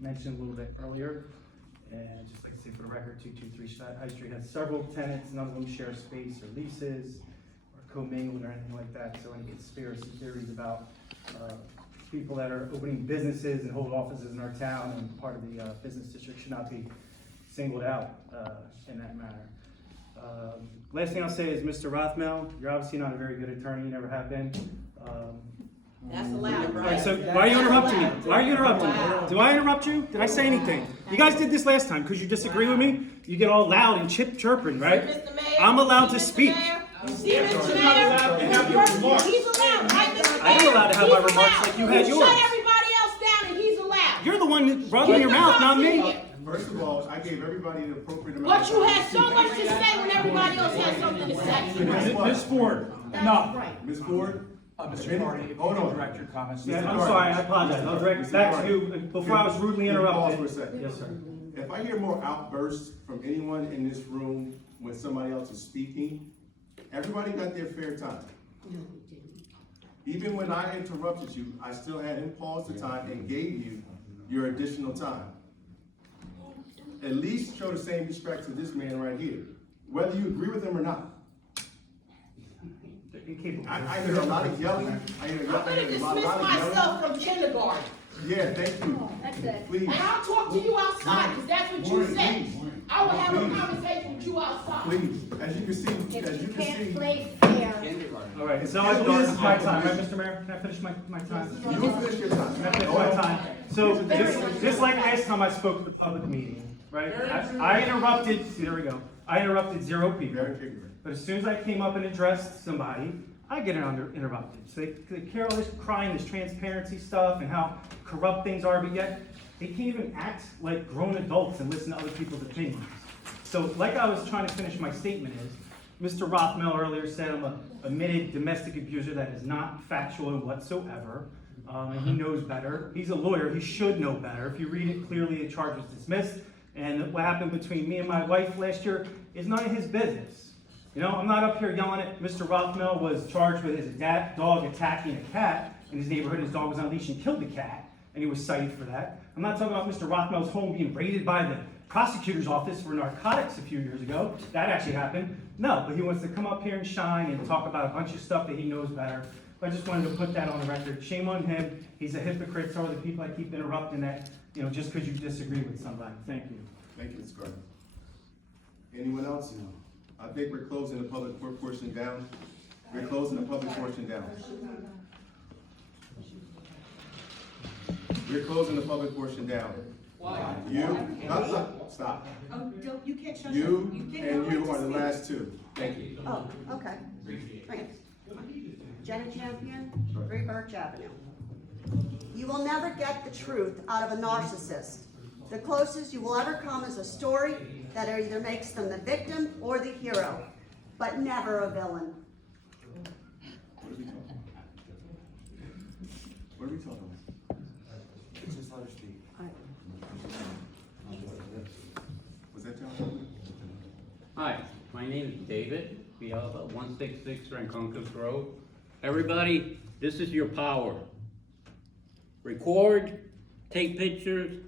mentioned a little bit earlier. And just like to say for the record, 223 High Street has several tenants, none of them share space or leases or commingled or anything like that. So any conspiracy theories about people that are opening businesses and hold offices in our town and part of the business district should not be singled out in that manner. Last thing I'll say is, Mr. Rothmel, you're obviously not a very good attorney, you never have been. That's allowed, All right? right, so why are you interrupting me? Why are you interrupting me? Do I interrupt you? Did I say anything? You guys did this last time because you disagree with me. You get all loud and chirping, right? Mr. Mayor, I'm allowed to Mr. speak. Mayor, you see, Mr. Mayor, he's allowed, right, Mr. Mayor? I am allowed to have my He's remarks allowed. like you had You yours. shut everybody else down and he's allowed. You're the one rubbing your mouth, not me. First of all, I gave everybody the appropriate amount But of you time had so much to say when everybody else had something to say. Ms. Ford, That's enough. right. Ms. Ford? Mr. Carney, if you Hold can on. direct your comments. Yeah, I'm sorry, I apologize. I'll direct it back to you before I was rudely Can you pause interrupted. for a second? Yes, sir. If I hear more outbursts from anyone in this room when somebody else is speaking, everybody got their fair time. Even when I interrupted you, I still had him pause the time and gave you your additional time. At least show the same respect to this man right here, whether you agree with him or not. They're incapable. I hear a lot of yelling. I hear I'm gonna dismiss myself from kindergarten. Yeah, thank you. Please. And I'll talk to you outside, because that's what you said. I will have a conversation with you outside. Please, as you can see, as you can see, play fair. All right, so I believe this is my time, right, Mr. Mayor? Can I finish my time? you will finish your time. Can I finish my time? So, just like last time I spoke at the public meeting, right? I interrupted, see, there we go. I interrupted 0 people. Very ignorant. But as soon as I came up and addressed somebody, I get interrupted. So they care all this crying, this transparency stuff and how corrupt things are, but yet they can't even act like grown adults and listen to other people's opinions. So like I was trying to finish my statement is, Mr. Rothmel earlier said I'm a admitted domestic abuser. That is not factual whatsoever. And he knows better. He's a lawyer, he should know better. If you read it clearly, the charge was dismissed. And what happened between me and my wife last year is none of his business. You know, I'm not up here yelling at Mr. Rothmel was charged with his dog attacking a cat in his neighborhood. His dog was on a leash and killed the cat, and he was cited for that. I'm not talking about Mr. Rothmel's home being raided by the prosecutor's office for narcotics a few years ago. That actually happened. No, but he wants to come up here and shine and talk about a bunch of stuff that he knows better. I just wanted to put that on the record. Shame on him. He's a hypocrite. So are the people I keep interrupting that, you know, just because you disagree with somebody. Thank you. Thank you, Mr. Carter. Anyone else? I think we're closing the public portion down. We're closing the public portion down. We're closing the public portion down. Why? Stop. Oh, you can't shut You can't and go you into are the speak. last two. Thank you. Oh, okay. Thanks. Jenna Champion, 3 Birch Avenue. You will never get the truth out of a narcissist. The closest you will ever come is a story that either makes them the victim or the hero, but never a villain. What are we talking about? What are we talking about? Just let her speak. Was that John? Hi, my name is David. We have 166 Ranconcas Road. Everybody, this is your power. Record, take pictures,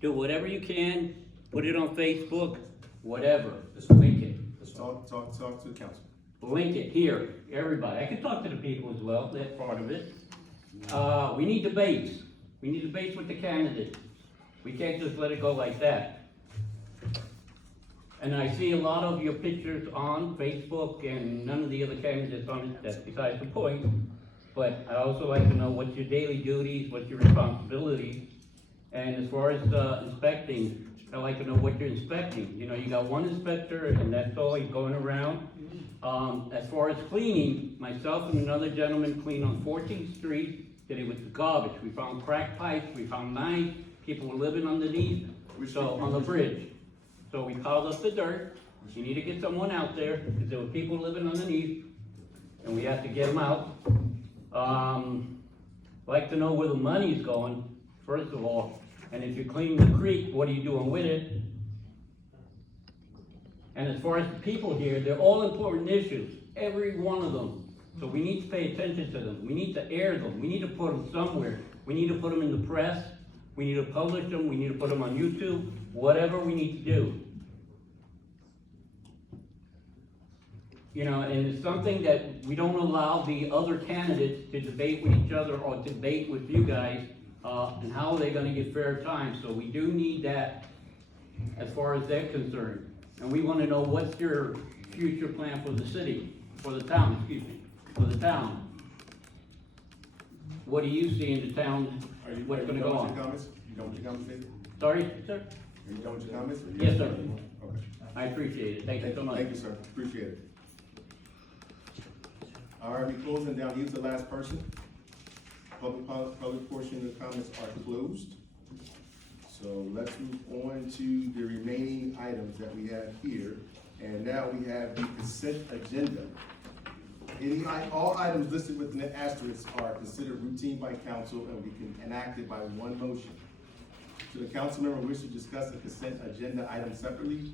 do whatever you can, put it on Facebook, whatever. Just link it. Talk to the council. Link it here, everybody. I can talk to the people as well, that's part of it. We need debates. We need debates with the candidates. We can't just let it go like that. And I see a lot of your pictures on Facebook and none of the other candidates on it, that's besides the point. But I also like to know what's your daily duties, what's your responsibilities. And as far as inspecting, I like to know what you're inspecting. You know, you got one inspector and that's all, he's going around. As far as cleaning, myself and another gentleman cleaned on 14th Street, that it was garbage. We found crack pipes, we found knives, people were living underneath, so on the bridge. So we piled up the dirt. You need to get someone out there, because there were people living underneath, and we have to get them out. Like to know where the money's going, first of all, and if you're cleaning the creek, what are you doing with it? And as far as the people here, they're all important issues, every one of them. So we need to pay attention to them. We need to air them. We need to put them somewhere. We need to put them in the press. We need to publish them, we need to put them on YouTube, whatever we need to do. You know, and it's something that we don't allow the other candidates to debate with each other or debate with you guys, and how are they gonna get fair time, so we do need that as far as they're concerned. And we wanna know what's your future plan for the city, for the town, excuse me, for the town. What do you see in the town, Are you what's gonna done go with your on? comments? You done with your comments, David? Sorry, sir? Are you done with your comments? Yes, sir. Okay. I appreciate it, thank you so much. Thank you, sir. Appreciate it. All right, we closing down. He's the last person. Public portion of the comments are closed. So let's move on to the remaining items that we have here. And now we have the consent agenda. All items listed within the asterisk are considered routine by council and will be enacted by one motion. Should a council member wish to discuss the consent agenda item separately,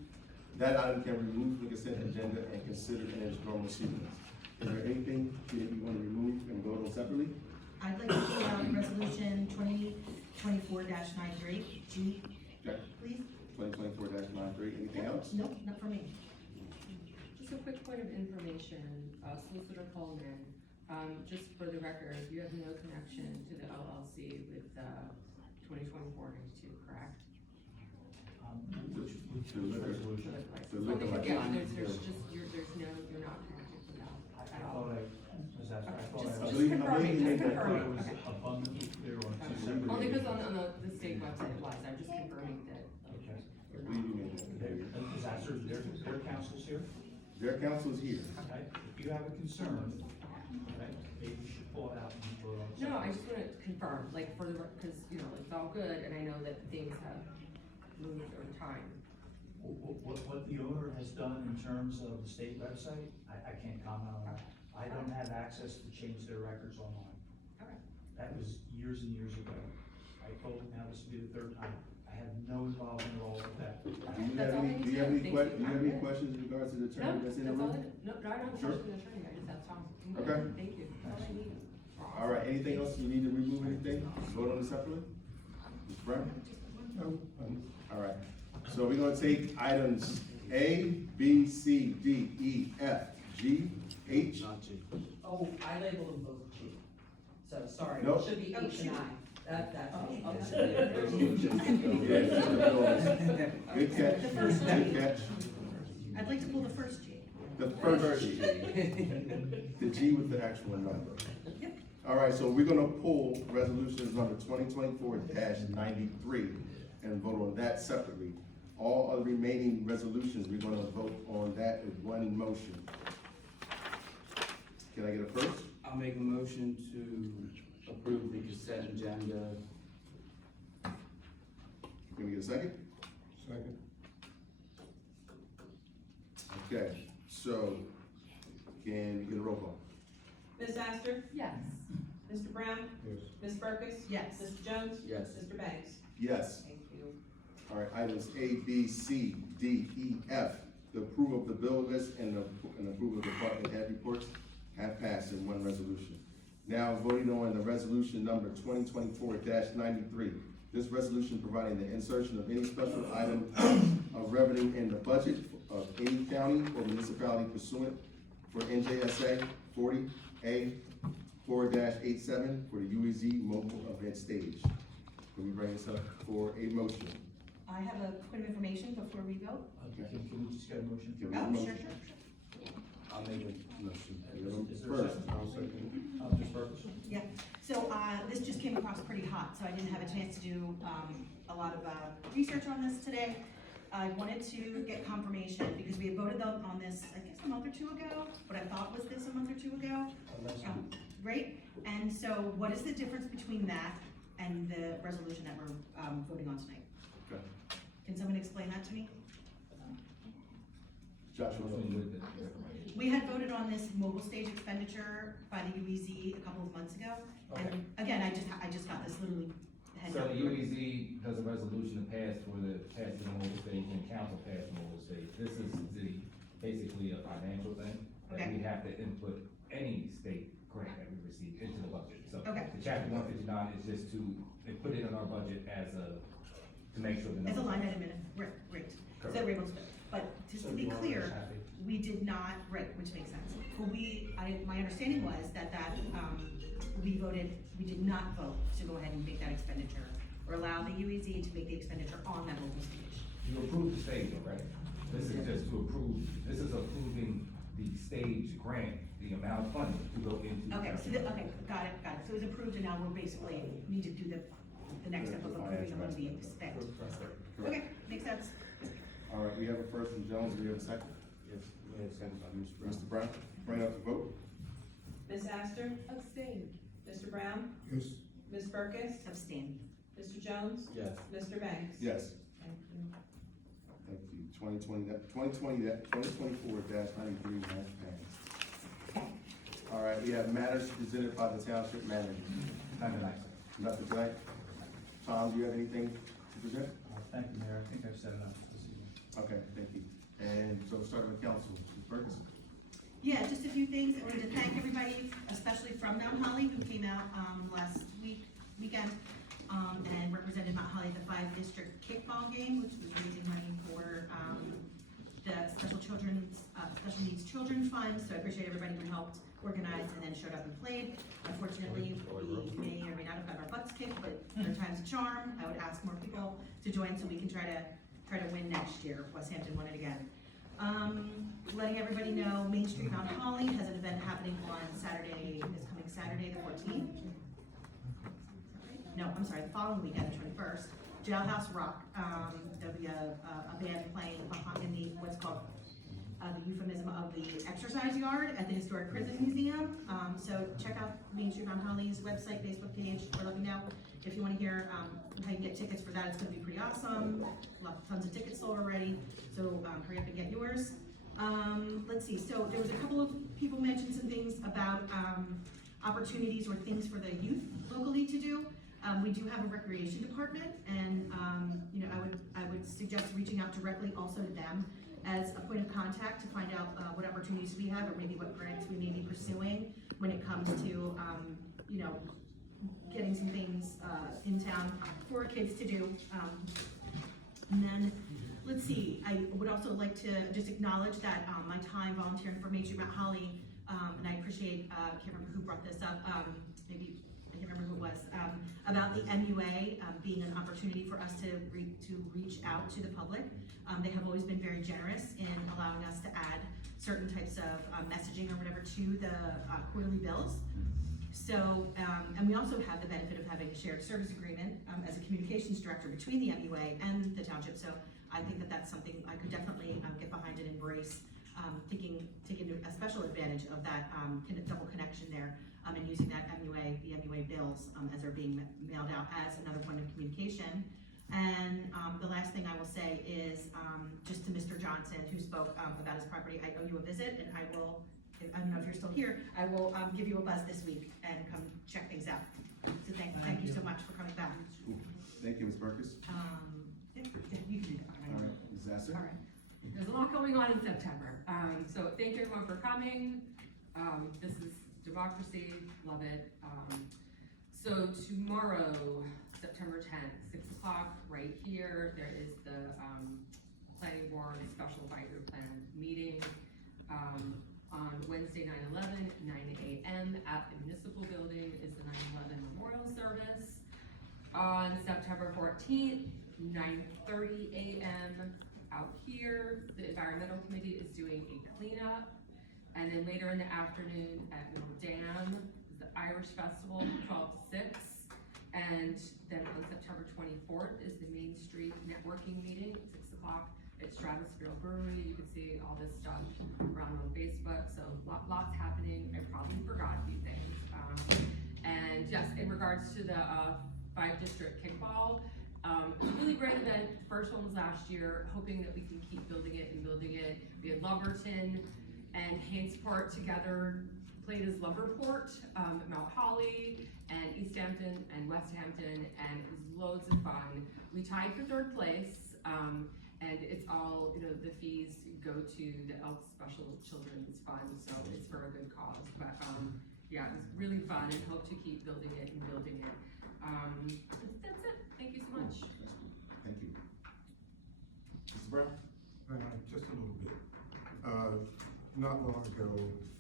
that item can be removed from the consent agenda and considered in its normal sequence. Is there anything that you want to remove and vote on separately? I'd like to pull out resolution 2024-93, G, Okay, please. 2024-93, anything else? Nope, not for me. Just a quick point of information, Solicitor Coleman, just for the record, you have no connection to the LLC with, 2024-92, correct? The liquor- the liquor Only because, yeah, license. there's just, you're not connected to that at all. I believe you made that confirming, point. okay. abundantly clear on two separate. Only because on the state website it was, I'm just confirming that. Okay. I believe you made that clear. Is that sort of their counsel's here? Their counsel is here. Okay, if you have a concern, okay, maybe you should pull it out and vote on it. No, I just wanna confirm, like, for the, because, you know, it's all good, and I know that things have moved over time. What the owner has done in terms of the state website, I can't comment on that. I don't have access to change their records online. Okay. That was years and years ago. I told them now this will be the third time. I have no involvement at all with that. Do you have any questions in regards to the No, attorney that's in the that's all room? no, I don't have a Sure. question, attorney, I just have Tom. Okay. Thank you, that's all I need. All right, anything else you need to remove anything? Vote on it separately? Mr. Brown? No. All right, so we're gonna take items A, B, C, D, E, F, G, H. Oh, I labeled them both G, so sorry, Nope. it should be H and I, that's me. Good catch, good catch. I'd like to pull the first G. The first G. The G with the actual number. Yep. All right, so we're gonna pull resolutions number 2024-93 and vote on that separately. All other remaining resolutions, we're gonna vote on that in one motion. Can I get a first? I'll make a motion to approve the consent agenda. Can we get a second? Second. Okay, so can we get a roll call? Ms. Astor? Yes. Mr. Brown? Yes. Ms. Burkus? Yes. Mr. Jones? Yes. Mr. Banks? Yes. Thank you. All right, items A, B, C, D, E, F. The approval of the bill list and the approval of department head reports have passed in one resolution. Now voting on the resolution number 2024-93. This resolution providing the insertion of any special item of revenue in the budget of any county or municipality pursuant for NJSA 40A 4-87 for the UEZ mobile event stage. Can we bring this up for a motion? I have a point of information before we vote. Okay. Can we just get a motion? Can we Oh, have a sure, motion? sure. I'll make a motion. Is there a First, second? I'll second. Just purpose? Yeah, so, this just came across pretty hot, so I didn't have a chance to do, a lot of, research on this today. I wanted to get confirmation, because we had voted on this, I guess, a month or two ago, what I thought was this a month or two ago. Right, and so what is the difference between that and the resolution that we're, voting on tonight? Okay. Can someone explain that to me? Joshua. We had voted on this mobile stage expenditure by the UEZ a couple of months ago. And again, I just got this literally head So up. the UEZ does a resolution to pass for the mobile stage and council pass the mobile stage. This is basically a financial thing that Okay. we have to input any state grant that we receive into the budget. So Okay. the chapter 159 is just to they put it in our budget as a, to make sure the As a numbers. line item, right, so that we're able to, but just to be clear, we did not, right, which makes sense. But my understanding was that, we did not vote to go ahead and make that expenditure, or allow the UEZ to make the expenditure on that mobile stage. You approved the stage already. This is just to approve, this is approving the stage grant, the amount of funding to go into. the Okay, so, township. okay, got it, so it's approved, and now we're basically, need to do the next step of approving the money being spent. Okay, makes sense. All right, we have a first from Jones, we have a second? Yes, we have second by Mr. Brown. Mr. Brown, bring it up to vote. Ms. Astor? Abstain. Mr. Brown? Yes. Ms. Burkus? Abstain. Mr. Jones? Yes. Mr. Banks? Yes. Thank you. Thank you. 2024-93 has passed. All right, we have matters presented by the township manager. None tonight, sir. Nothing tonight? Tom, do you have anything to present? Thank you, Mayor, I think I've said enough this evening. Okay, thank you. And so starting with council, Ms. Burgess. Yeah, just a few things. I wanted to thank everybody, especially from Mount Holly, who came out, last weekend, and represented Mount Holly at the 5-district kickball game, which was raising money for, the special needs children fund. So I appreciate everybody who helped organize and then showed up and played. Unfortunately, we may or may not have got our butts kicked, but third time's a charm. I would ask more people to join so we can try to win next year. West Hampton won it again. Letting everybody know, Main Street Mount Holly has an event happening on this coming Saturday, the 14th. No, I'm sorry, the following weekend, the 21st. Jailhouse Rock, there'll be a band playing in what's called, the euphemism of the exercise yard at the Historic Prison Museum. So check out Main Street Mount Holly's website, Facebook page, or let me know if you wanna hear, how you can get tickets for that. It's gonna be pretty awesome. Tons of tickets sold already, so hurry up and get yours. Let's see, so there was a couple of people mentioned some things about opportunities or things for the youth locally to do. We do have a recreation department, and I would suggest reaching out directly also to them as a point of contact to find out what opportunities we have, or maybe what grants we may be pursuing when it comes to getting some things in town for kids to do. And then, let's see, I would also like to just acknowledge that my time volunteering for Main Street Mount Holly, and I appreciate, I can't remember who brought this up, maybe, I can't remember who it was, about the MUA being an opportunity for us to reach out to the public. They have always been very generous in allowing us to add certain types of messaging or whatever to the quarterly bills. So, and we also have the benefit of having a shared service agreement as a communications director between the MUA and the township. So I think that that's something I could definitely get behind and embrace, taking a special advantage of that double connection there, and using that the MUA bills as they're being mailed out as another point of communication. And the last thing I will say is just to Mr. Johnson, who spoke about his property. I owe you a visit, and I don't know if you're still here, I will give you a buzz this week and come check things out. So thank you so much for coming back. Thank you, Ms. Burgess. Yeah, you can do that. All right, Ms. Astor. All right, there's a lot going on in September, so thank you everyone for coming. This is democracy, love it. So tomorrow, September 10th, 6 o'clock, right here, there is the planning board special advisory plan meeting. On Wednesday, 9/11, 9 a.m. at the municipal building is the 9/11 memorial service. On September 14th, 9:30 a.m. out here, the environmental committee is doing a cleanup. And then later in the afternoon at Middle Dam, the Irish Festival, 12 to 6. And then on September 24th is the Main Street networking meeting, 6 o'clock. It's Stratosphere Brewery. You can see all this stuff around on Facebook. So lots happening. I probably forgot a few things. And yes, in regards to the 5-district kickball, it's a really great event. First one was last year. Hoping that we can keep building it and building it. We had Lumberton and Hainsport together played as Lumberport, Mount Holly, and East Hampton and West Hampton, and it was loads of fun. We tied for 3rd place, and it's all, the fees go to the Elk Special Children's Fund, so it's for a good cause. But yeah, it was really fun and hope to keep building it and building it. That's it, thank you so much. Thank you. Mrs. Brown? Just a little bit. Not long ago,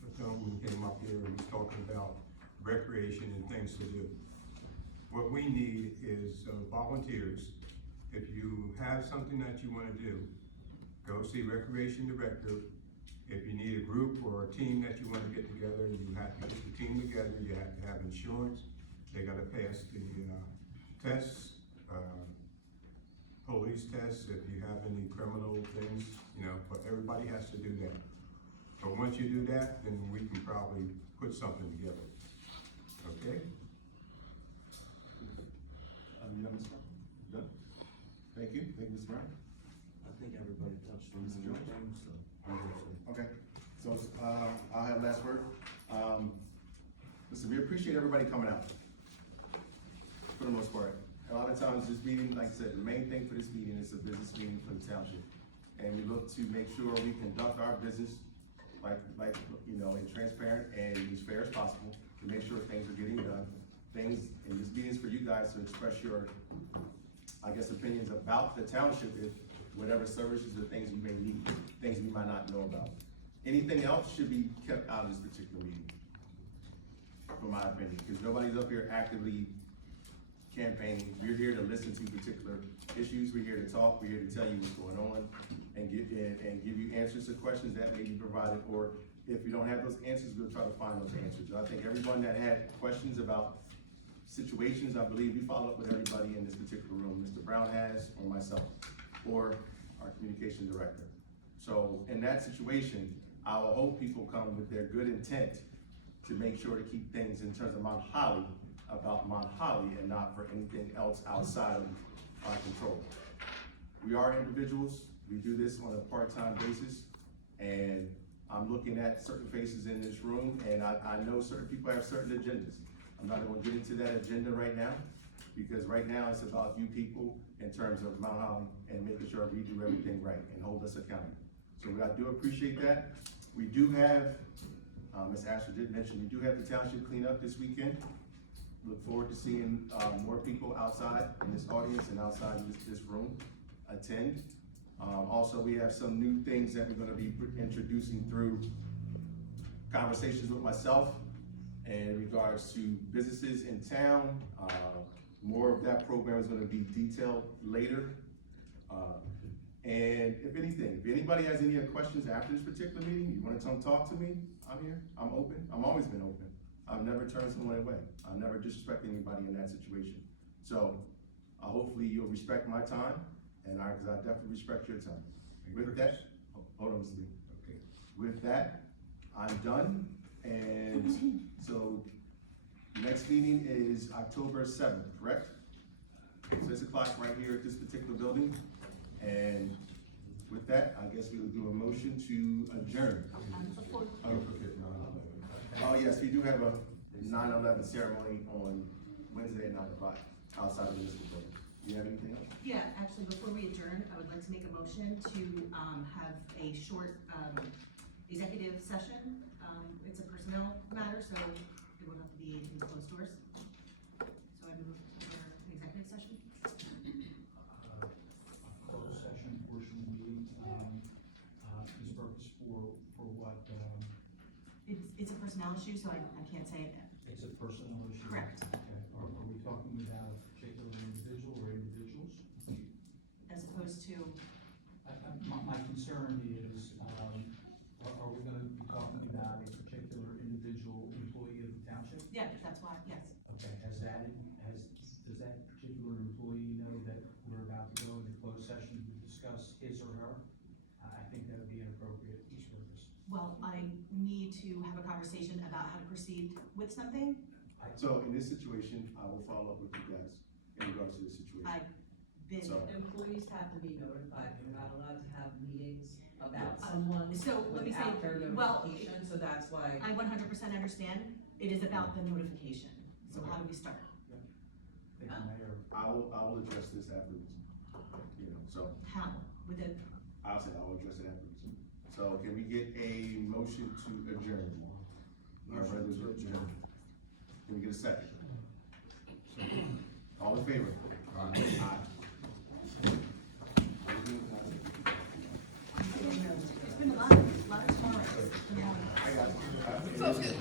a gentleman came up here and was talking about recreation and things to do. What we need is volunteers. If you have something that you wanna do, go see Recreation Director. If you need a group or a team that you wanna get together, you have to get the team together, you have to have insurance. They gotta pass the tests, police tests, if you have any criminal things, you know, but everybody has to do that. But once you do that, then we can probably put something together, okay? You done, Ms. Brown? You done? Thank you, Ms. Brown. I think everybody touched on the thing, so. I'm good. Okay, so, I'll have last word. Listen, we appreciate everybody coming out. For the most part. A lot of times this meeting, like I said, the main thing for this meeting is a business meeting for the township. And we look to make sure we conduct our business like, you know, and transparent and as fair as possible to make sure things are getting done. Things, and this meeting is for you guys to express your, I guess, opinions about the township, if whatever services or things you may need, things we might not know about. Anything else should be kept out of this particular meeting, for my opinion, because nobody's up here actively campaigning. We're here to listen to particular issues, we're here to talk, we're here to tell you what's going on, and give you answers to questions that may be provided, or if you don't have those answers, we'll try to find those answers. And I think everyone that had questions about situations, I believe we followed up with everybody in this particular room. Mr. Brown has, or myself, or our communication director. So in that situation, I will hope people come with their good intent to make sure to keep things in terms of Mount Holly, about Mount Holly, and not for anything else outside of our control. We are individuals, we do this on a part-time basis, and I'm looking at certain faces in this room, and I know certain people have certain agendas. I'm not gonna get into that agenda right now, because right now it's about you people in terms of Mount Holly and making sure we do everything right and hold us accountable. So I do appreciate that. We do have, Ms. Asher did mention, we do have the township cleanup this weekend. Look forward to seeing more people outside in this audience and outside in this room attend. Also, we have some new things that we're gonna be introducing through conversations with myself in regards to businesses in town. More of that program is gonna be detailed later. And if anything, if anybody has any other questions after this particular meeting, you wanna come talk to me, I'm here, I'm open, I've always been open. I've never turned someone away. I've never disrespected anybody in that situation. So, hopefully you'll respect my time, and cause I definitely respect your time. With that, hold on, Mr. Lee. Okay. With that, I'm done, and so, next meeting is October 7th, correct? 6 o'clock right here at this particular building, and with that, I guess we'll do a motion to adjourn. Oh, yes, we do have a 9/11 ceremony on Wednesday at 9 o'clock outside of the municipal building. Do you have anything else? Yeah, actually, before we adjourn, I would like to make a motion to, have a short, executive session. It's a personnel matter, so it will have to be in closed doors. So I move for an executive session. Closed session portion of the meeting, is purpose for what, It's a personnel issue, so I can't say it. it's a personal issue? Correct. Okay, are we talking about a particular individual or individuals? As opposed to, My concern is, are we gonna be talking about a particular individual employee of the township? yeah, that's why, yes. Okay, does that particular employee know that we're about to go into closed session to discuss his or her? I think that would be inappropriate for this purpose. Well, I need to have a conversation about how to proceed with something. So in this situation, I will follow up with you guys in regards to this situation. I've been, So- Employees have to be notified, you're not allowed to have meetings about someone so let me say, without their well, notification, so that's why. I 100% understand. It is about the notification. So how do we start? Thank you, Mayor. I will address this afterwards, you know, so How? With it? I'll address it afterwards. So can we get a motion to adjourn? Motion to adjourn. Can we get a second? All in favor? Aye. It's been a lot of tomorrows.